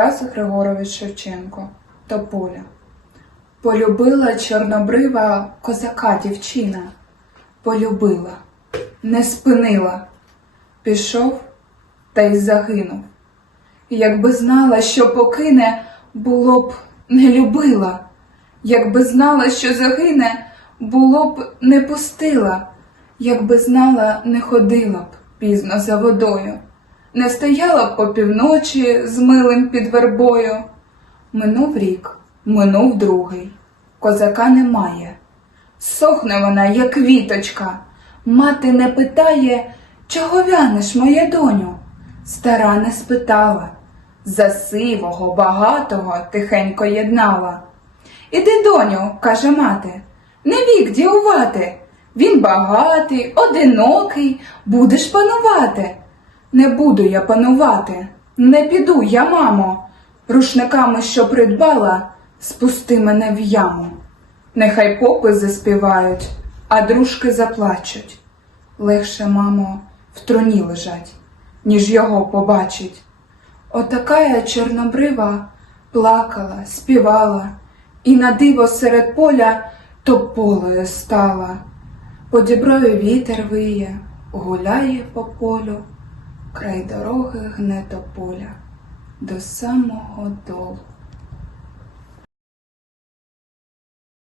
Тарас Григорович Шевченко Тополя. Полюбила чорнобрива козака дівчина. Полюбила, не спинила. Пішов та й загинув. Якби знала, що покине, було б не любила. Якби знала, що загине, було б не пустила. Якби знала, не ходила б пізно за водою, не стояла б по півночі з милим під вербою. Минув рік, минув другий, козака немає. Сохне вона, як квіточка. Мати не питає, чого вянеш, моя доню. Стара не спитала. За сивого, багатого тихенько єднала. Іди, доню, каже мати, не вік дівувати. Він багатий, одинокий, будеш панувати. Не буду я панувати, не піду я, мамо. Рушниками, що придбала, спусти мене в яму. Нехай попи заспівають, а дружки заплачуть. Легше, мамо, в труні лежать, ніж його побачить. Отакая чорнобрива плакала, співала, і на диво серед поля тополею стала. По діброю вітер виє, гуляє по полю, край дороги гнето поля до самого долу.